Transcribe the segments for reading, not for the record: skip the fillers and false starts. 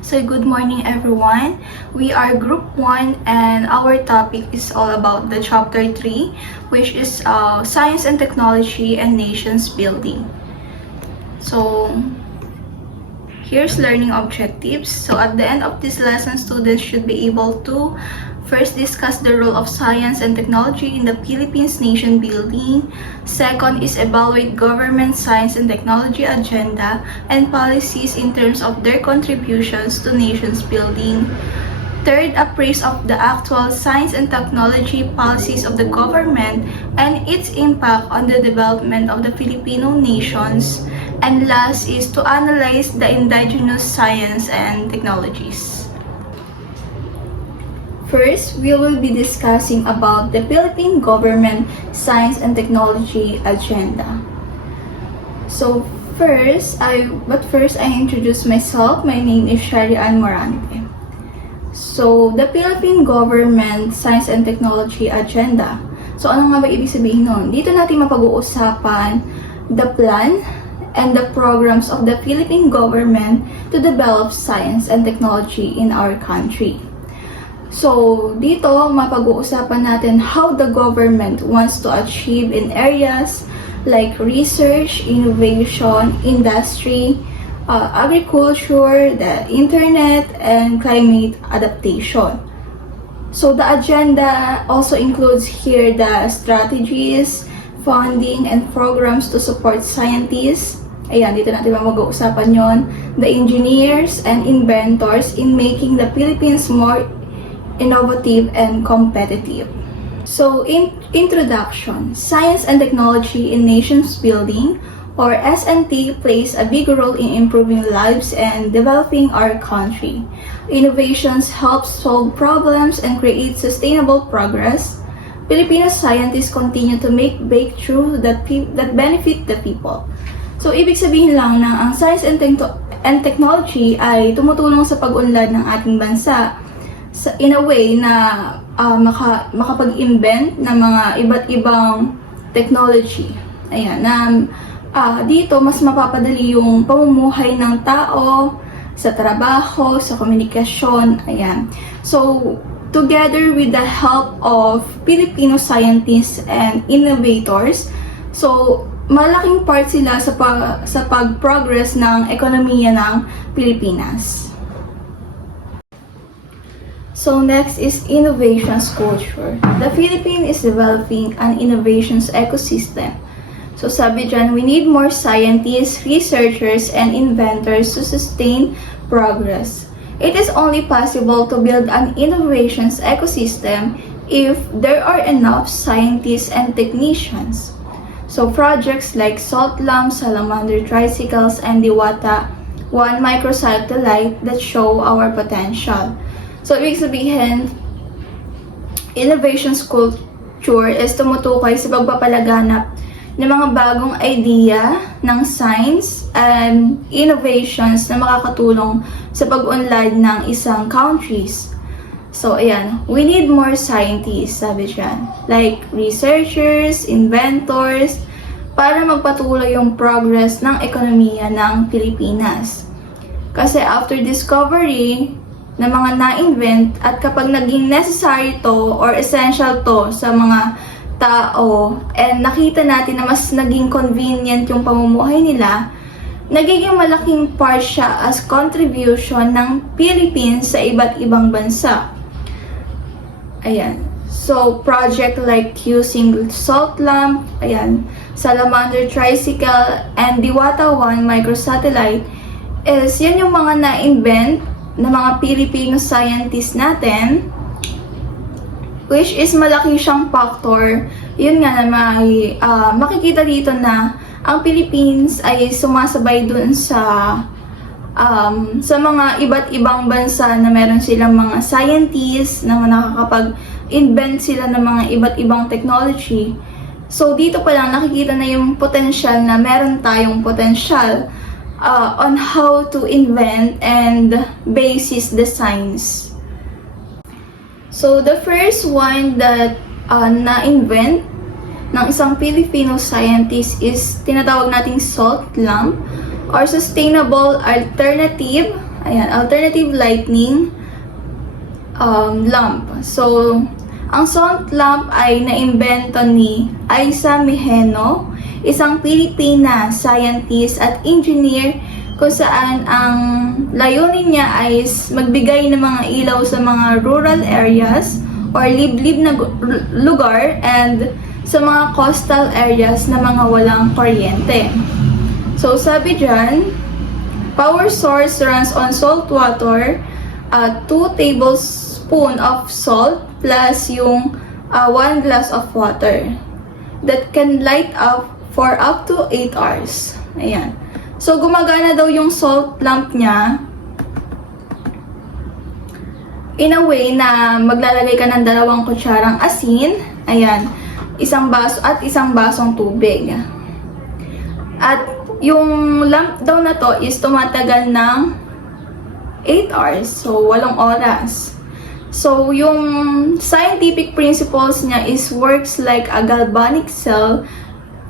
So good morning everyone. We are group 1 and our topic is all about the chapter 3, which is science and technology and nations building. So here's learning objectives. So at the end of this lesson, students should be able to first discuss the role of science and technology in the Philippines nation building. Second is evaluate government science and technology agenda and policies in terms of their contributions to nations building. Third, appraise of the actual science and technology policies of the government and its impact on the development of the Filipino nations. And last is to analyze the indigenous science and technologies. First, we will be discussing about the Philippine government science and technology agenda. So first I introduce myself. My name is Shari Ann Morante. So the Philippine government science and technology agenda. So ano nga ba ibig sabihin nun? Dito natin mapag-uusapan the plan and the programs of the Philippine government to develop science and technology in our country. So, dito mapag-uusapan natin how the government wants to achieve in areas like research, innovation, industry, agriculture, the internet, and climate adaptation. So, the agenda also includes here the strategies, funding, and programs to support scientists. Ayan, dito natin mag-uusapan yon. The engineers and inventors in making the Philippines more innovative and competitive. So, introduction. Science and technology in nations building, or SNT, plays a big role in improving lives and developing our country. Innovations help solve problems and create sustainable progress. Filipino scientists continue to make breakthroughs that benefit the people. So, ibig sabihin lang na ang science and technology ay tumutulong sa pag-unlad ng ating bansa in a way na makapag-invent ng mga iba't ibang technology. Ayan, na dito mas mapapadali yung pamumuhay ng tao sa trabaho, sa komunikasyon. Ayan. So, together with the help of Filipino scientists and innovators, so malaking part sila sa pag-progress ng ekonomiya ng Pilipinas. So next is innovations culture. The Philippines is developing an innovations ecosystem. So sabi dyan, we need more scientists, researchers, and inventors to sustain progress. It is only possible to build an innovations ecosystem if there are enough scientists and technicians. So projects like SaltLam, Salamander Tricycles, and Diwata 1 microsatellite that show our potential. So, ibig sabihin, innovations culture is tumutukoy sa pagpapalaganap ng mga bagong idea ng science and innovations na makakatulong sa pag-unlad ng isang countries. So, ayan, we need more scientists, sabi dyan, like researchers, inventors, para magpatuloy yung progress ng ekonomiya ng Pilipinas. Kasi after discovery na mga na-invent at kapag naging necessary to or essential to sa mga tao and nakita natin na mas naging convenient yung pamumuhay nila, nagiging malaking part siya as contribution ng Philippines sa iba't ibang bansa. Ayan. So, project like using SaltLam, ayan, Salamander Tricycle, and Diwata 1 microsatellite is yan yung mga na-invent na mga Filipino scientists natin, which is malaki siyang factor. Yun nga na makikita dito na ang Philippines ay sumasabay dun sa mga iba't ibang bansa na meron silang mga scientists na nakakapag-invent sila ng mga iba't ibang technology. So dito pa lang nakikita na yung potential na meron tayong potential on how to invent and basis the science. So the first one that na-invent ng isang Filipino scientist is tinatawag nating SaltLam or Sustainable Alternative Ayan, alternative lighting lamp. So, ang salt lamp ay naimbento ni Aiza Mijeno, isang Pilipina scientist at engineer, kung saan ang layunin niya ay magbigay ng mga ilaw sa mga rural areas or liblib na lugar and sa mga coastal areas na mga walang kuryente. So, sabi dyan, power source runs on salt water, 2 tablespoons of salt plus yung 1 glass of water that can light up for up to 8 hours. Ayan. So, gumagana daw yung salt lamp niya in a way na maglalagay ka ng 2 kutsarang asin, ayan, isang baso at isang basong tubig. At yung lamp daw na to is tumatagal ng 8 hours, so 8 oras. So, yung scientific principles niya is works like a galvanic cell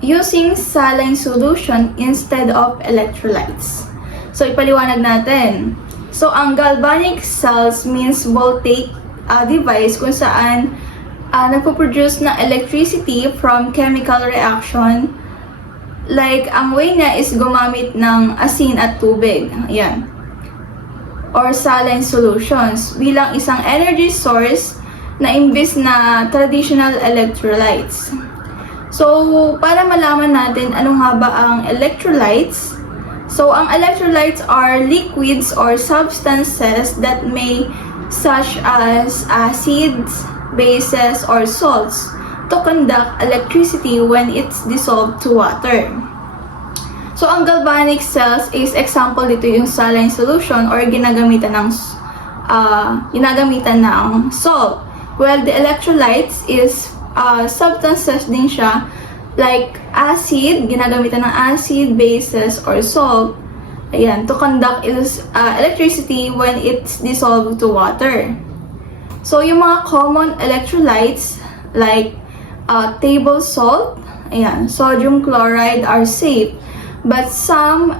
using saline solution instead of electrolytes. So, ipaliwanag natin. So, ang galvanic cells means voltaic device kung saan nagpo-produce ng electricity from chemical reaction. Like, ang way niya is gumamit ng asin at tubig. Ayan. Or saline solutions bilang isang energy source na imbis na traditional electrolytes. So, para malaman natin ano nga ba ang electrolytes. So, ang electrolytes are liquids or substances that may such as acids, bases, or salts to conduct electricity when it's dissolved to water. So, ang galvanic cells is example dito yung saline solution or ginagamitan ng salt. While the electrolytes is substances din siya like acid, ginagamitan ng acid, bases, or salt, ayan, to conduct electricity when it's dissolved to water. So, yung mga common electrolytes like table salt, ayan, sodium chloride are safe, but some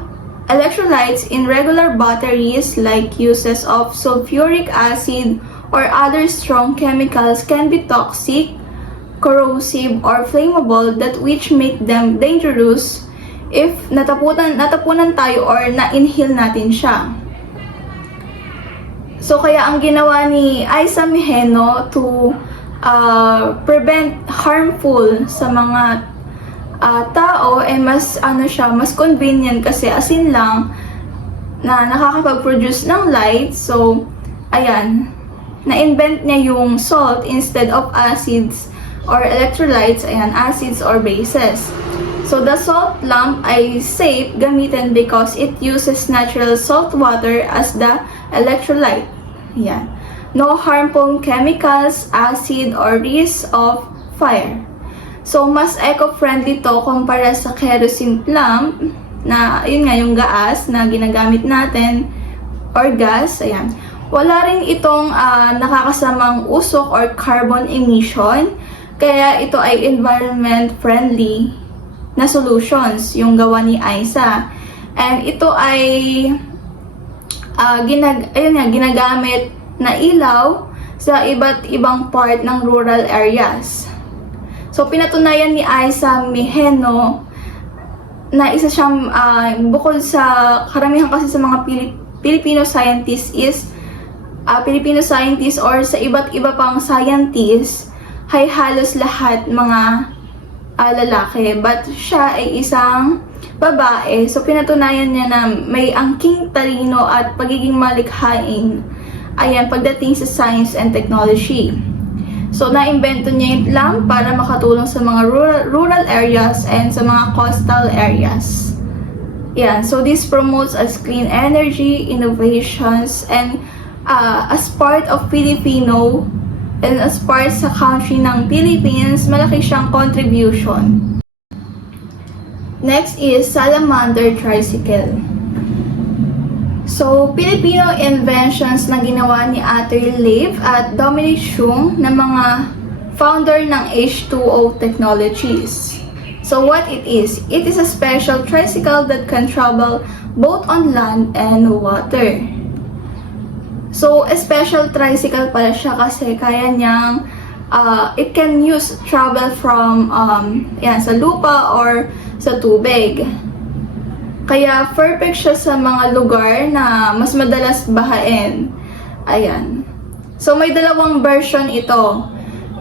electrolytes in regular batteries like uses of sulfuric acid or other strong chemicals can be toxic, corrosive, or flammable, that which make them dangerous if natapunan tayo or na-inhale natin siya. So, kaya ang ginawa ni Aiza Mijeno to prevent harmful sa mga tao ay mas convenient kasi asin lang na nakakapag-produce ng light. So, ayan, na-invent niya yung salt instead of acids or electrolytes, ayan, acids or bases. So, the salt lamp ay safe gamitin because it uses natural salt water as the electrolyte. Ayan. No harmful chemicals, acid, or risk of fire. So, mas eco-friendly to kumpara sa kerosene lamp na, yun nga, yung gas na ginagamit natin or gas, ayan. Wala rin itong nakakasamang usok or carbon emission, kaya ito ay environment-friendly na solutions yung gawa ni Aiza. And ito ay ginagamit na ilaw sa iba't ibang part ng rural areas. So, pinatunayan ni Aiza Mijeno na isa siyang, bukod sa karamihan kasi sa mga Filipino scientists is, Filipino scientists or sa iba't iba pang scientists, ay halos lahat mga lalaki. But siya ay isang babae. So, pinatunayan niya na may angking talino at pagiging malikhain, ayan, pagdating sa science and technology. So, naimbento niya yung lamp para makatulong sa mga rural areas and sa mga coastal areas. Yan. So, this promotes as clean energy, innovations, and as part of Filipino and as part sa country ng Philippines, malaki siyang contribution. Next is salamander tricycle. So, Filipino inventions na ginawa ni Ate Leif at Dominic Chung na mga founder ng H2O Technologies. So, what it is a special tricycle that can travel both on land and water. So, a special tricycle pala siya kasi kaya niyang it can use travel from sa lupa or sa tubig. Kaya perfect siya sa mga lugar na mas madalas bahain. Ayan. So, may dalawang version ito.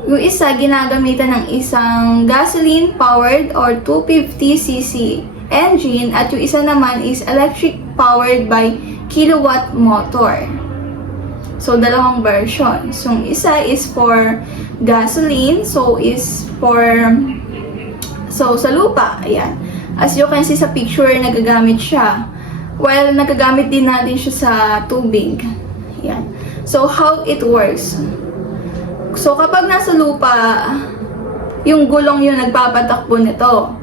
Yung isa, ginagamitan ng isang gasoline-powered or 250cc engine at yung isa naman is electric-powered by kilowatt motor. So, dalawang version. So, yung isa is for gasoline, so sa lupa, ayan. As you can see sa picture, nagagamit siya. While nagagamit din natin siya sa tubig. Ayan. So, how it works? So, kapag nasa lupa, yung gulong yung nagpapatakbo nito.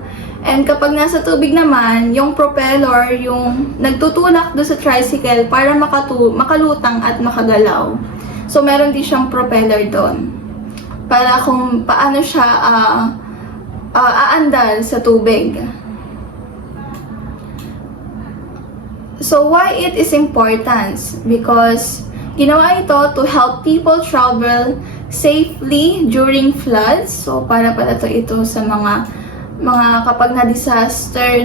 And kapag nasa tubig naman, yung propeller, yung nagtutulak doon sa tricycle para makalutang at makagalaw. So, meron din siyang propeller doon. Para kung paano siya aandar sa tubig. So, why it is important? Because ginawa ito to help people travel safely during floods. So, para pala ito sa mga kapag na-disaster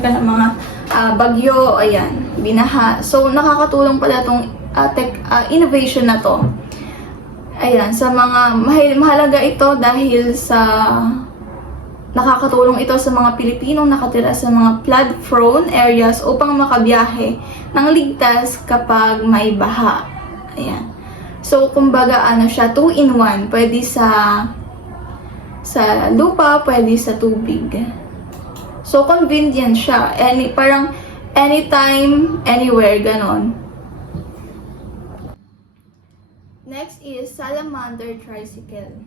ka ng mga bagyo, ayan, binaha. So, nakakatulong pala itong innovation na to. Ayan, sa mga mahalaga ito dahil sa nakakatulong ito sa mga Pilipinong nakatira sa mga flood-prone areas upang makabiyahe ng ligtas kapag may baha. Ayan. So, kumbaga, siya, 2-in-1. Pwede sa lupa, pwede sa tubig. So, convenient siya. Parang anytime, anywhere, ganon. Next is salamander tricycle.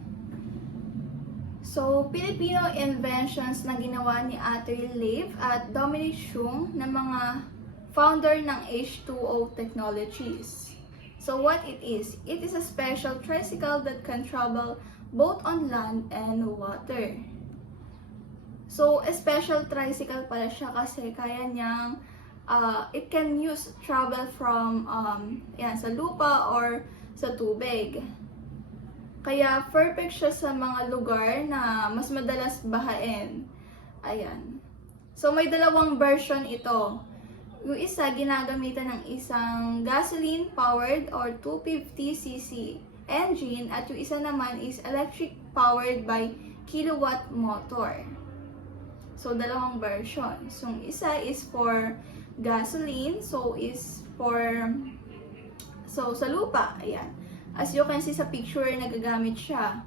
So, Filipino inventions na ginawa ni Ate Leif at Dominic Chung na mga founder ng H2O Technologies. So, what it is? It is a special tricycle that can travel both on land and water. So, a special tricycle pala siya kasi kaya niyang it can use travel from sa lupa or sa tubig. Kaya perfect siya sa mga lugar na mas madalas bahain. Ayan. So, may dalawang version ito. Yung isa, ginagamitan ng isang gasoline-powered or 250cc engine at yung isa naman is electric-powered by kilowatt motor. So, dalawang version. So, yung isa is for gasoline, so sa lupa, ayan. As you can see sa picture, nagagamit siya.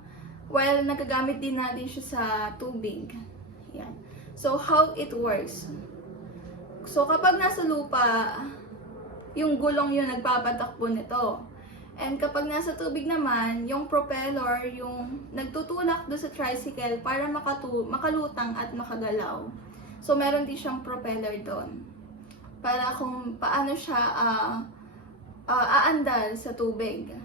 While nagagamit din natin siya sa tubig. Ayan. So, how it works? So, kapag nasa lupa, yung gulong yung nagpapatakbo nito. And kapag nasa tubig naman, yung propeller, yung nagtutulak doon sa tricycle para makalutang at makagalaw. So, meron din siyang propeller doon. Para kung paano siya aandar sa tubig.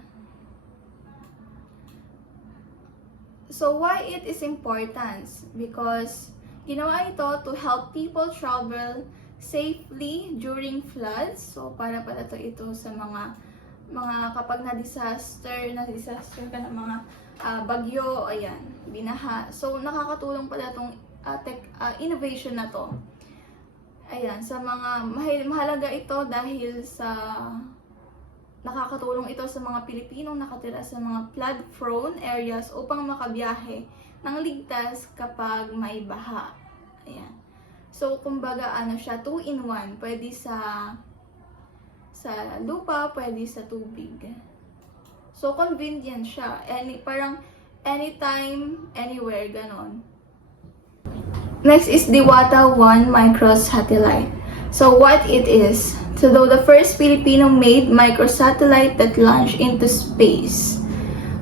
So, why it is important? Because ginawa ito to help people travel safely during floods. So, para pala ito sa mga kapag na-disaster ka ng mga bagyo, ayan, binaha. So, nakakatulong pala itong innovation na to. Ayan, sa mga mahalaga ito dahil sa nakakatulong ito sa mga Pilipinong nakatira sa mga flood-prone areas upang makabiyahe ng ligtas kapag may baha. Ayan. So, kumbaga, siya, 2-in-1. Pwede sa lupa, pwede sa tubig. So, convenient siya. Parang anytime, anywhere, ganon. Next is Diwata 1 microsatellite. So, what it is? So, the first Filipino-made microsatellite that launched into space.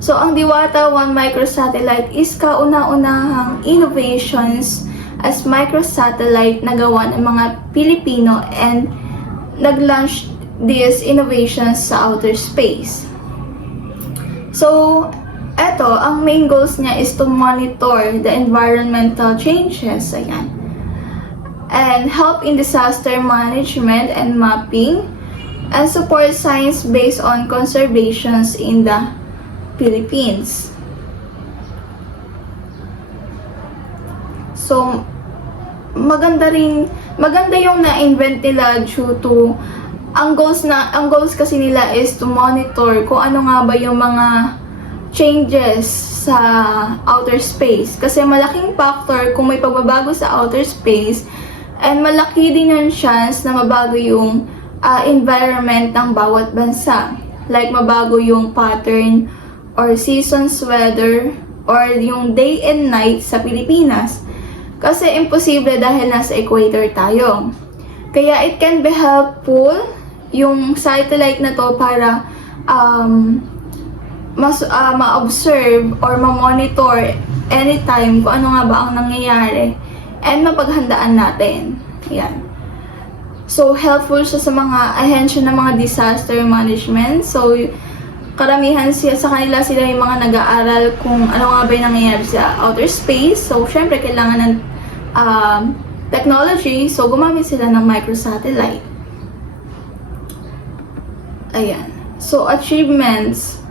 So, ang Diwata 1 microsatellite is kauna-unahang innovations as microsatellite na gawa ng mga Pilipino and nag-launch these innovations sa outer space. So, ang main goals niya is to monitor the environmental changes, ayan, and help in disaster management and mapping and support science based on conservations in the Philippines. So, maganda yung na-invent nila due to ang goals kasi nila is to monitor kung ano nga ba yung mga changes sa outer space. Kasi malaking factor kung may pagbabago sa outer space, and malaki din yung chance na mabago yung environment ng bawat bansa. Like mabago yung pattern or seasons weather or yung day and night sa Pilipinas. Kasi imposible dahil nasa equator tayo. Kaya it can be helpful yung satellite na to para ma-observe or ma-monitor anytime kung ano nga ba ang nangyayari and mapaghandaan natin. Yan. So, helpful siya sa mga ahensya ng mga disaster management. So, karamihan sa kanila sila yung mga nag-aaral kung ano nga ba yung nangyayari sa outer space. So, syempre, kailangan ng technology. So, gumamit sila ng microsatellite. Ayan. So, achievements.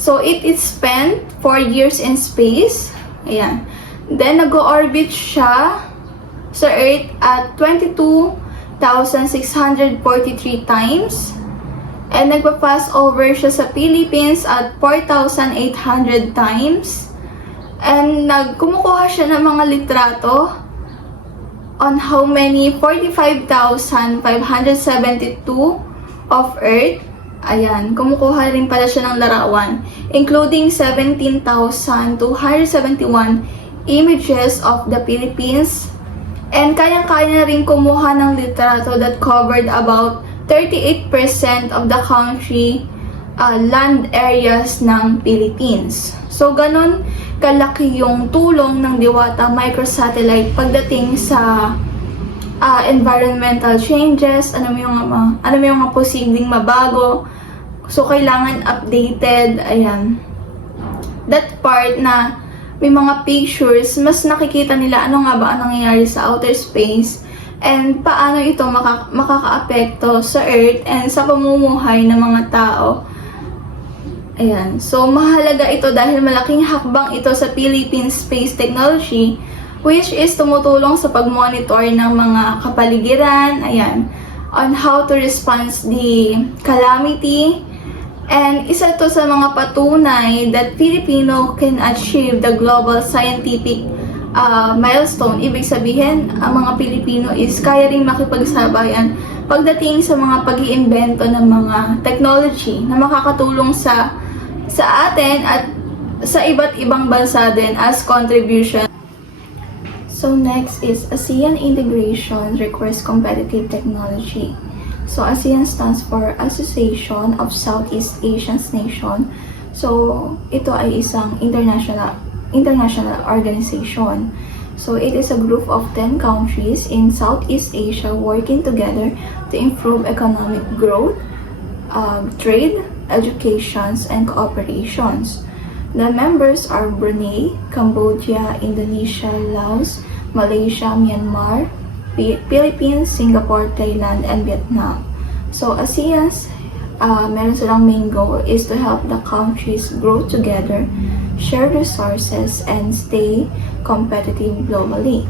So, it is spent 4 years in space. Ayan. Then, nag-orbit siya sa Earth at 22,643 times. And nagpa-pass over siya sa Philippines at 4,800 times. And kumukuha siya ng mga litrato on how many 45,572 of Earth. Ayan, kumukuha rin pala siya ng larawan, including 17,271 images of the Philippines. And kayang-kaya na rin kumuha ng litrato that covered about 38% of the country land areas ng Philippines. So, ganun kalaki yung tulong ng Diwata microsatellite pagdating sa environmental changes, ano yung mga posibleng mabago. So, kailangan updated. Ayan. That part na may mga pictures, mas nakikita nila ano nga ba ang nangyayari sa outer space and paano ito makakaapekto sa Earth and sa pamumuhay ng mga tao. Ayan. So, mahalaga ito dahil malaking hakbang ito sa Philippine space technology, which is tumutulong sa pag-monitor ng mga kapaligiran, ayan, on how to respond the calamity. And isa to sa mga patunay that Filipino can achieve the global scientific milestone. Ibig sabihin, ang mga Pilipino is kaya rin makipagsabayan pagdating sa mga pag-iimbento ng mga technology na makakatulong sa atin at sa iba't ibang bansa din as contribution. So next is ASEAN integration requires competitive technology. So ASEAN stands for Association of Southeast Asian Nations. So ito ay isang international organization. So it is a group of 10 countries in Southeast Asia working together to improve economic growth, trade, educations, and cooperations. The members are Brunei, Cambodia, Indonesia, Laos, Malaysia, Myanmar, Philippines, Singapore, Thailand, and Vietnam. So ASEAN's meron silang main goal is to help the countries grow together, share resources, and stay competitive globally.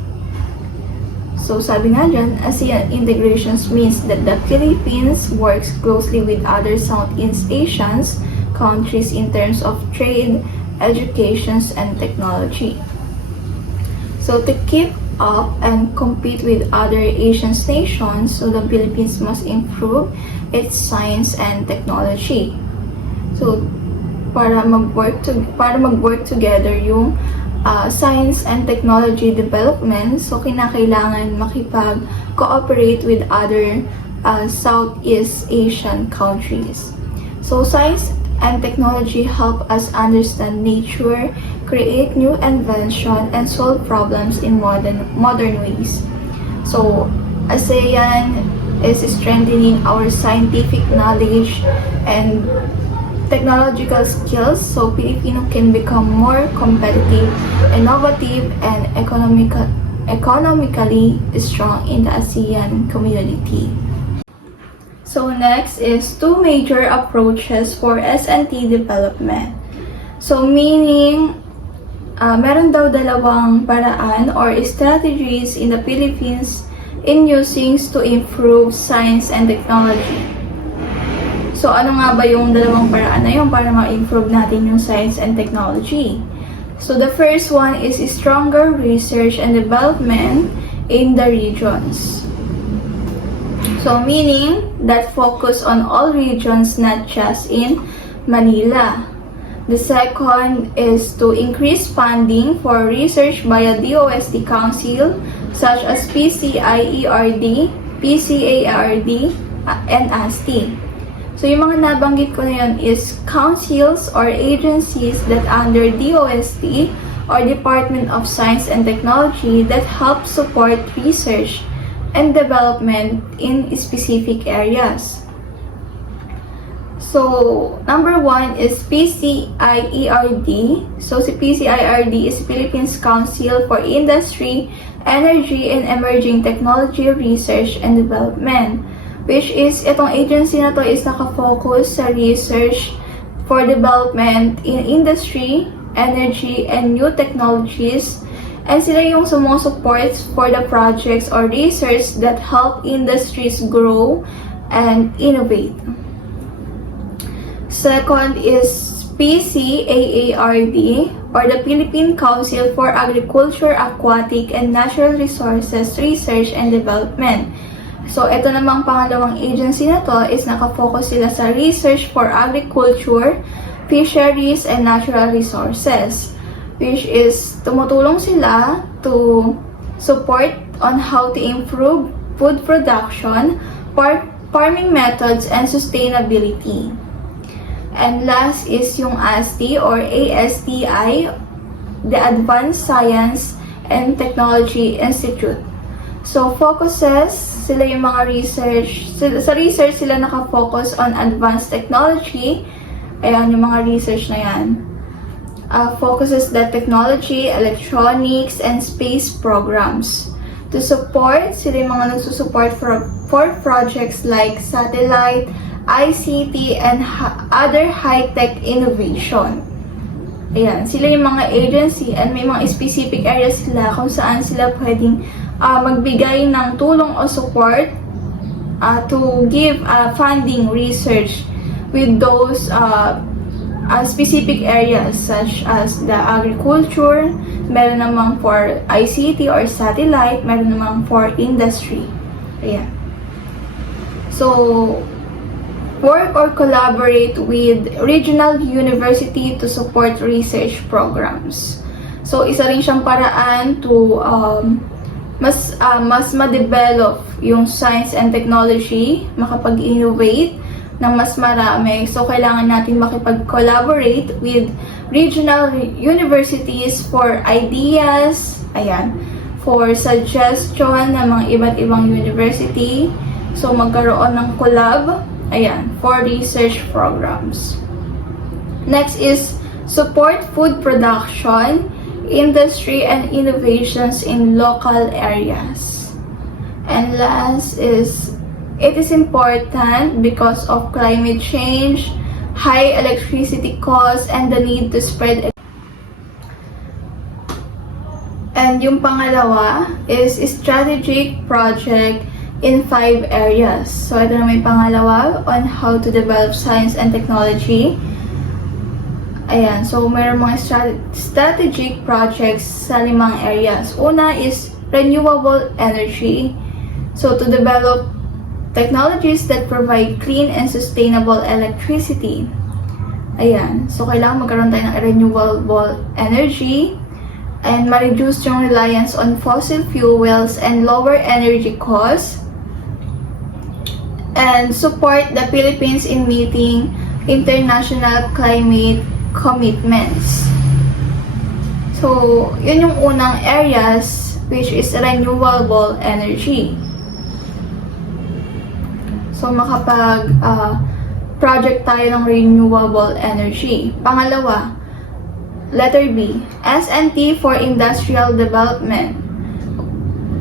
So sabi nga dyan, ASEAN integrations means that the Philippines works closely with other Southeast Asian countries in terms of trade, education, and technology. So to keep up and compete with other Asian nations, so the Philippines must improve its science and technology. So para mag-work together yung science and technology development, so kinakailangan makipag-cooperate with other Southeast Asian countries. So science and technology help us understand nature, create new invention, and solve problems in modern ways. So ASEAN is strengthening our scientific knowledge and technological skills so Filipino can become more competitive, innovative, and economically strong in the ASEAN community. So next is two major approaches for S&T development. So meaning, meron daw dalawang paraan or strategies in the Philippines in using to improve science and technology. So ano nga ba yung dalawang paraan na yun para ma-improve natin yung science and technology? So the first one is stronger research and development in the regions. So meaning that focus on all regions, not just in Manila. The second is to increase funding for research via DOST Council such as PCIERD, PCARD, and ASTI. So yung mga nabanggit ko na yun is councils or agencies that under DOST or Department of Science and Technology that help support research and development in specific areas. So, number one is PCIERD. So, si PCIERD is Philippines Council for Industry, Energy, and Emerging Technology Research and Development. Which is, itong agency na to is nakafocus sa research for development in industry, energy, and new technologies. And sila yung sumusupport for the projects or research that help industries grow and innovate. Second is PCAARD or the Philippine Council for Agriculture, Aquatic, and Natural Resources Research and Development. So, ito namang pangalawang agency na to is nakafocus sila sa research for agriculture, fisheries, and natural resources. Which is, tumutulong sila to support on how to improve food production, farming methods, and sustainability. And last is yung ASTI or ASTI, the Advanced Science and Technology Institute. So, focuses sila yung mga research, sa research sila nakafocus on advanced technology. Ayan, yung mga research na yan. Focuses the technology, electronics, and space programs. To support, sila yung mga nagsusupport for projects like satellite, ICT, and other high-tech innovation. Ayan, sila yung mga agency and may mga specific areas sila kung saan sila pwedeng magbigay ng tulong o support to give funding research with those specific areas such as the agriculture, meron namang for ICT or satellite, meron namang for industry. Ayan. So, work or collaborate with regional university to support research programs. So, isa rin siyang paraan to mas ma-develop yung science and technology, makapag-innovate ng mas marami. So, kailangan natin makipag-collaborate with regional universities for ideas, ayan, for suggestion ng mga iba't ibang university. So, magkaroon ng collab, ayan, for research programs. Next is support food production, industry, and innovations in local areas. And last is it is important because of climate change, high electricity costs, and the need to spread. And yung pangalawa is strategic project in 5 areas. So ito na may pangalawa on how to develop science and technology. Ayan, so mayroon mga strategic projects sa 5 areas. Una is renewable energy. So to develop technologies that provide clean and sustainable electricity. Ayan. So, kailangan magkaroon tayo ng renewable energy and ma-reduce yung reliance on fossil fuels and lower energy costs. And support the Philippines in meeting international climate commitments. So, yun yung unang areas which is renewable energy. So, project tayo ng renewable energy. Pangalawa, letter B, S&T for industrial development.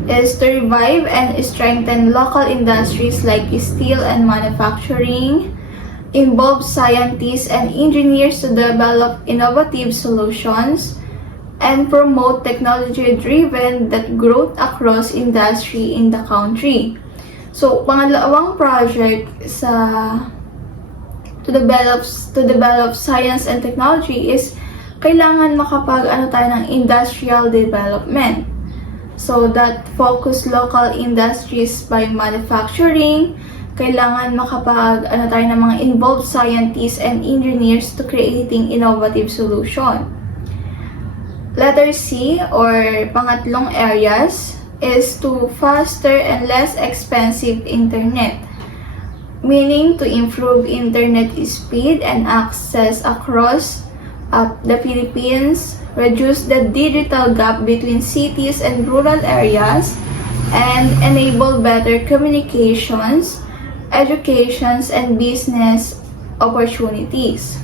is to revive and strengthen local industries like steel and manufacturing, involve scientists and engineers to develop innovative solutions, and promote technology-driven that growth across industry in the country. So, pangalawang project to develop science and technology is kailangan tayo ng industrial development. So, that focus local industries by manufacturing, kailangan tayo ng mga involved scientists and engineers to creating innovative solution. Letter C or pangatlong areas is to faster and less expensive internet, meaning to improve internet speed and access across the Philippines, reduce the digital gap between cities and rural areas, and enable better communications, educations, and business opportunities.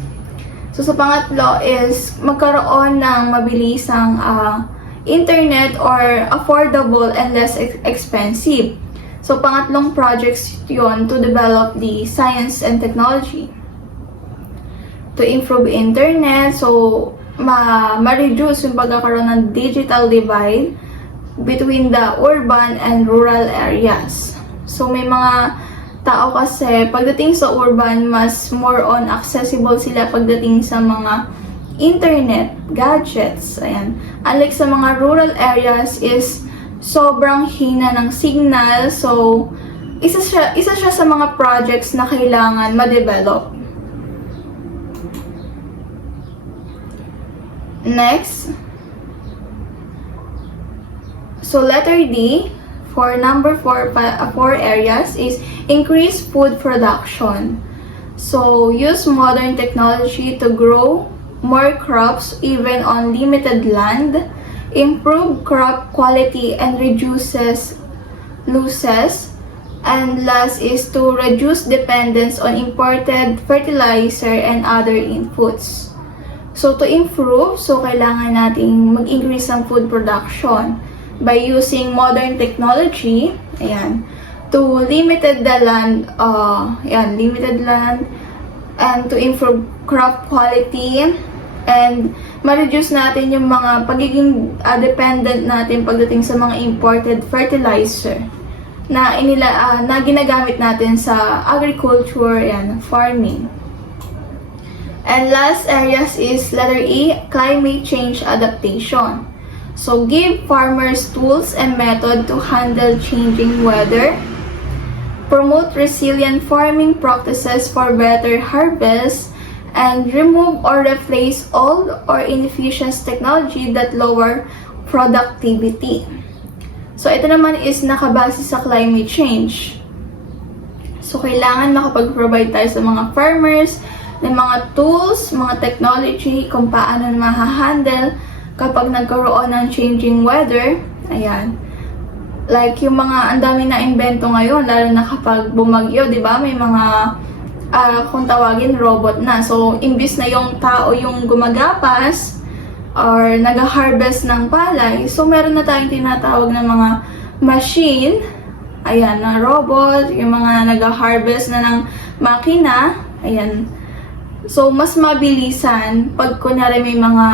So, sa pangatlo is magkaroon ng mabilisang internet or affordable and less expensive. So, pangatlong projects yon to develop the science and technology. To improve internet, so ma-reduce yung pagkakaroon ng digital divide between the urban and rural areas. So, may mga tao kasi pagdating sa urban, mas more on accessible sila pagdating sa mga internet, gadgets, ayan. Unlike sa mga rural areas is sobrang hina ng signal, so isa siya sa mga projects na kailangan ma-develop. Next, so letter D, for number 4 areas is increase food production. So, use modern technology to grow more crops even on limited land, improve crop quality and reduces losses, and last is to reduce dependence on imported fertilizer and other inputs. So, to improve, so kailangan nating mag-increase ang food production by using modern technology, ayan, to limited land, and to improve crop quality, and ma-reduce natin yung mga pagiging dependent natin pagdating sa mga imported fertilizer na ginagamit natin sa agriculture and farming. And last areas is letter E, climate change adaptation. So, give farmers tools and method to handle changing weather. Promote resilient farming practices for better harvest. And remove or replace old or inefficient technology that lower productivity. So, ito naman is nakabase sa climate change. So, kailangan makapag-provide tayo sa mga farmers ng mga tools, mga technology, kung paano mahahandle kapag nagkaroon ng changing weather. Ayan. Like yung ang dami na invento ngayon, lalo na kapag bumagyo, di ba? May mga, kung tawagin, robot na. So, imbis na yung tao yung gumagapas or nag-harvest ng palay, so meron na tayong tinatawag na mga machine, ayan, na robot, yung mga nag-harvest na ng makina, ayan. So, mas mabilisan pag kunyari may mga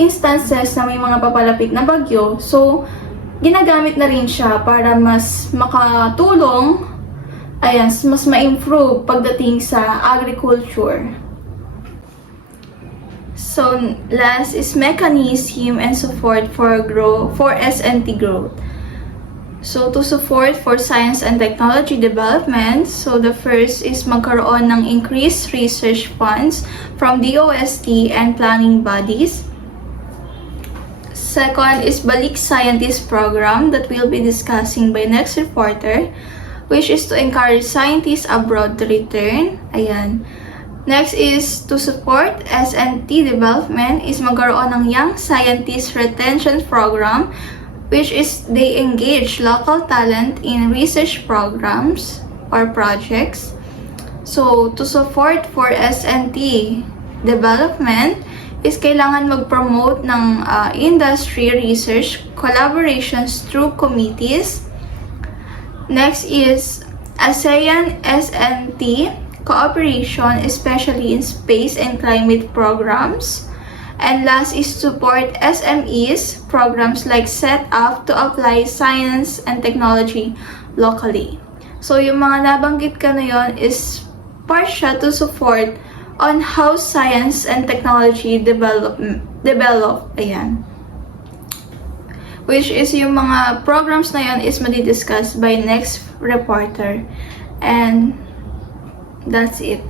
instances na may mga papalapit na bagyo. So, ginagamit na rin siya para mas makatulong, ayan, mas ma-improve pagdating sa agriculture. So, last is mechanism and support for S&T growth. So, to support for science and technology development, so the first is magkaroon ng increased research funds from DOST and planning bodies. Second is Balik Scientist Program that we'll be discussing by next reporter, which is to encourage scientists abroad to return. Ayan. Next is to support S&T development is magkaroon ng Young Scientist Retention Program, which is they engage local talent in research programs or projects. So, to support for S&T development is kailangan mag-promote ng industry research collaborations through committees. Next is ASEAN SNT cooperation, especially in space and climate programs. And last is support SMEs programs like set up to apply science and technology locally. So yung mga nabanggit ka na yon is part siya to support on how science and technology develop. Ayan. Which is yung mga programs na yon is madi-discuss by next reporter. And that's it.